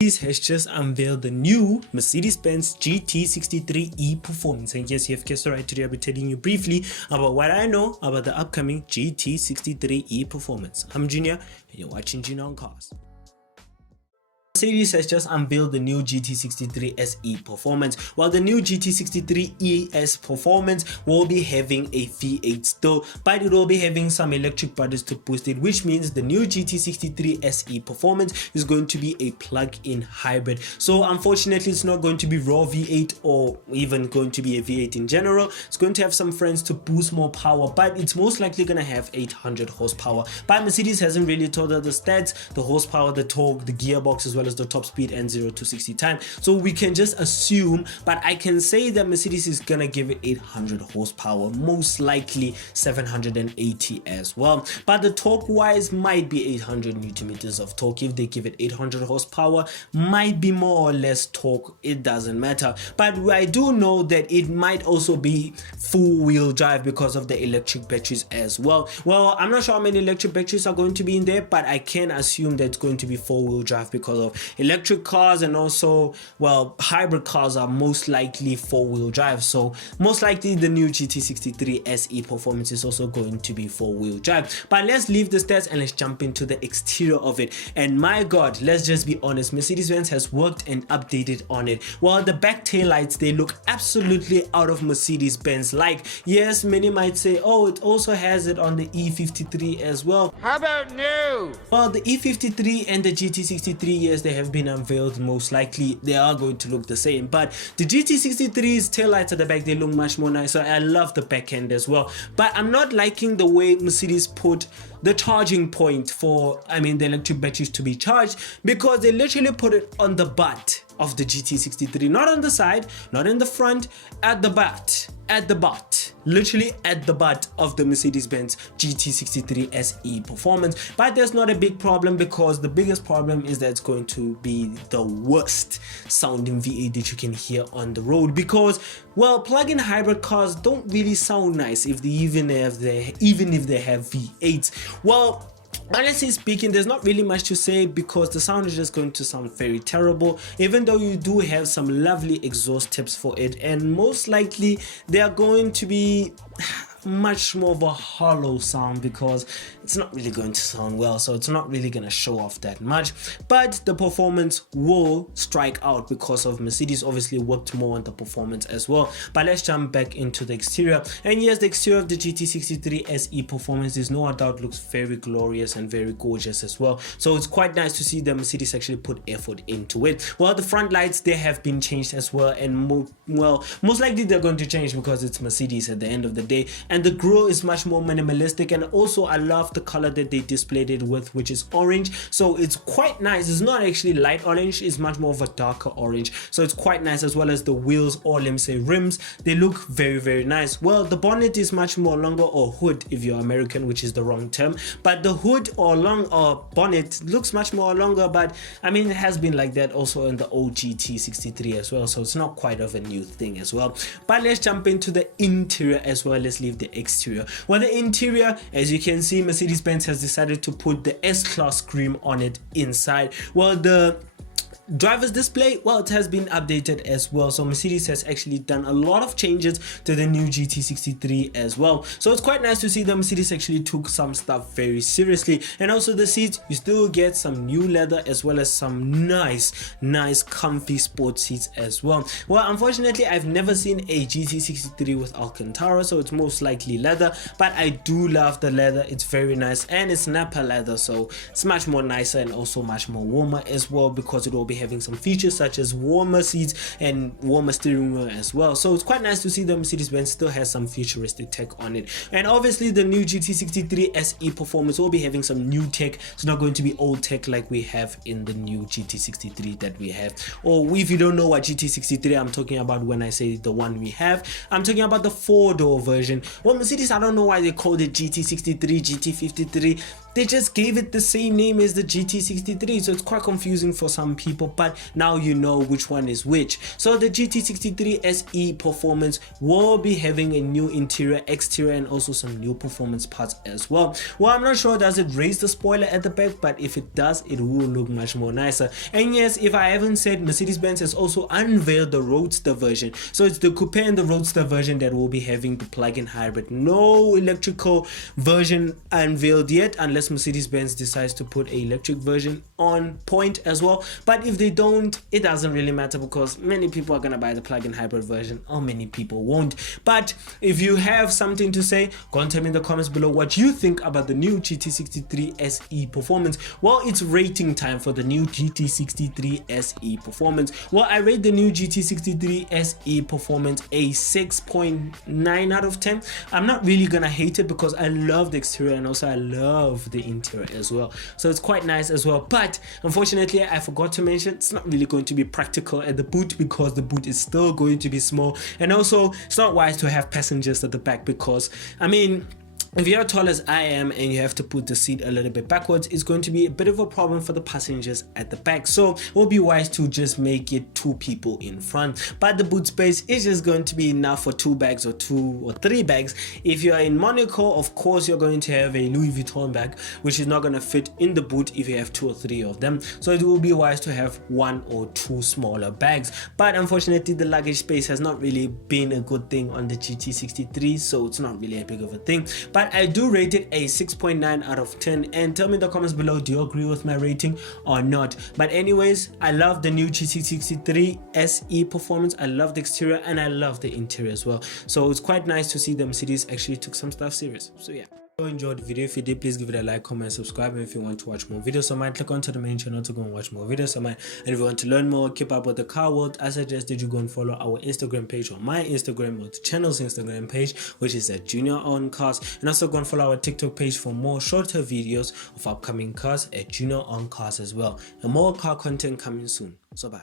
Mercedes has just unveiled the new Mercedes-Benz GT63 performance, and yes, you have guessed right. Today I'll be telling you briefly about what I know about the upcoming GT63 performance. I'm Junior and you're watching Junior on Cars. Mercedes has just unveiled the new GT63 SE performance. While the new GT63 ES performance will be having a V8 still, but it will be having some electric buttons to boost it, which means the new GT63 SE performance is going to be a plug-in hybrid. So unfortunately, it's not going to be raw V8 or even going to be a V8 in general. It's going to have some friends to boost more power, but it's most likely going to have 800 horsepower. But Mercedes hasn't really told us the stats, the horsepower, the torque, the gearbox, as well as the top speed and 0 to 60 time. So we can just assume, but I can say that Mercedes is gonna give it 800 horsepower, most likely 780 as well. But the torque wise might be 800 newton meters of torque. If they give it 800 horsepower, might be more or less torque, it doesn't matter. But I do know that it might also be full wheel drive because of the electric batteries as well. Well, I'm not sure how many electric batteries are going to be in there, but I can assume that it's going to be 4-wheel drive because of electric cars, and also, well, hybrid cars are most likely 4-wheel drive. So most likely the new GT63 SE performance is also going to be 4-wheel drive. But let's leave the stats and let's jump into the exterior of it. And my god, let's just be honest, Mercedes-Benz has worked and updated on it. While the back tail lights, they look absolutely out of Mercedes-Benz. Like, yes, many might say, oh, it also has it on the E53 as well. How about new? Well, the E53 and the GT63, yes, they have been unveiled. Most likely they are going to look the same, but the GT63's taillights at the back, they look much more nicer. I love the back end as well, but I'm not liking the way Mercedes put the charging point for, the electric batteries to be charged, because they literally put it on the butt of the GT63, not on the side, not in the front, at the butt, literally at the butt of the Mercedes-Benz GT63 SE performance. But that's not a big problem, because the biggest problem is that it's going to be the worst sounding V8 that you can hear on the road, because, well, plug-in hybrid cars don't really sound nice if they even if they have V8s. Well, honestly speaking, there's not really much to say, because the sound is just going to sound very terrible, even though you do have some lovely exhaust tips for it, and most likely they are going to be much more of a hollow sound, because it's not really going to sound well, so it's not really going to show off that much. But the performance will strike out because of Mercedes obviously worked more on the performance as well. But let's jump back into the exterior. And yes, the exterior of the GT63 SE performance is no doubt looks very glorious and very gorgeous as well. So it's quite nice to see that Mercedes actually put effort into it. Well, the front lights, they have been changed as well, and most likely they're going to change because it's Mercedes at the end of the day. And the grille is much more minimalistic, and also I love the color that they displayed it with, which is orange. So it's quite nice. It's not actually light orange, it's much more of a darker orange, so it's quite nice. As well as the wheels, or let me say rims, they look very, very nice. Well, the bonnet is much more longer, or hood if you're American, which is the wrong term, but the hood or bonnet looks much more longer. But it has been like that also in the old GT63 as well, so it's not quite of a new thing as well. But let's jump into the interior as well. Let's leave the exterior. Well, the interior, as you can see, Mercedes-Benz has decided to put the S-Class screen on it inside. Well, the driver's display, well, it has been updated as well, so Mercedes has actually done a lot of changes to the new GT63 as well. So it's quite nice to see that Mercedes actually took some stuff very seriously. And also the seats, you still get some new leather, as well as some nice comfy sport seats as well. Well, unfortunately, I've never seen a GT63 with Alcantara, so it's most likely leather, but I do love the leather. It's very nice, and it's Napa leather, so it's much more nicer and also much more warmer as well, because it will be having some features such as warmer seats and warmer steering wheel as well. So it's quite nice to see that Mercedes-Benz still has some futuristic tech on it. And obviously the new GT63 SE performance will be having some new tech. It's not going to be old tech like we have in the new GT63 that we have. Or if you don't know what GT63 I'm talking about when I say the one we have, I'm talking about the 4-door version. Well, Mercedes, I don't know why they called it GT63, GT53. they just gave it the same name as the GT63, so it's quite confusing for some people, but now you know which one is which. So the GT63 SE Performance will be having a new interior, exterior, and also some new performance parts as well. Well, I'm not sure does it raise the spoiler at the back, but if it does, it will look much more nicer. And yes, if I haven't said, Mercedes-Benz has also unveiled the Roadster version. So it's the coupe and the Roadster version that will be having the plug-in hybrid. No electrical version unveiled yet, unless Mercedes-Benz decides to put an electric version on point as well. But if they don't, it doesn't really matter, because many people are gonna buy the plug-in hybrid version, or many people won't. But if you have something to say, go and tell me in the comments below what you think about the new GT63 SE Performance. Well, it's rating time for the new GT63 SE Performance. Well, I rate the new GT63 SE Performance a 6.9 out of 10. I'm not really gonna hate it because I love the exterior and also I love the interior as well, so it's quite nice as well. But unfortunately, I forgot to mention, it's not really going to be practical at the boot, because the boot is still going to be small, and also it's not wise to have passengers at the back, because I mean, if you're tall as I am and you have to put the seat a little bit backwards, it's going to be a bit of a problem for the passengers at the back. So it will be wise to just make it 2 people in front. But the boot space is just going to be enough for 2 bags or 2 or 3 bags. If you're in Monaco, of course, you're going to have a Louis Vuitton bag, which is not going to fit in the boot if you have 2 or 3 of them. So it will be wise to have 1 or 2 smaller bags. But unfortunately, the luggage space has not really been a good thing on the GT63, so it's not really a big of a thing. But I do rate it a 6.9 out of 10, and tell me in the comments below, do you agree with my rating or not? But anyways, I love the new GT63 SE Performance. I love the exterior and I love the interior as well, so it's quite nice to see the Mercedes actually took some stuff serious. So yeah, if you enjoyed the video, if you did, please give it a like, comment, subscribe, and if you want to watch more videos of mine, click onto the main channel to go and watch more videos of mine. And if you want to learn more, keep up with the car world, I suggest that you go and follow our Instagram page, or my Instagram, or the channel's Instagram page, which is at Junior on Cars, and also go and follow our TikTok page for more shorter videos of upcoming cars at Junior on Cars as well, and more car content coming soon. So bye.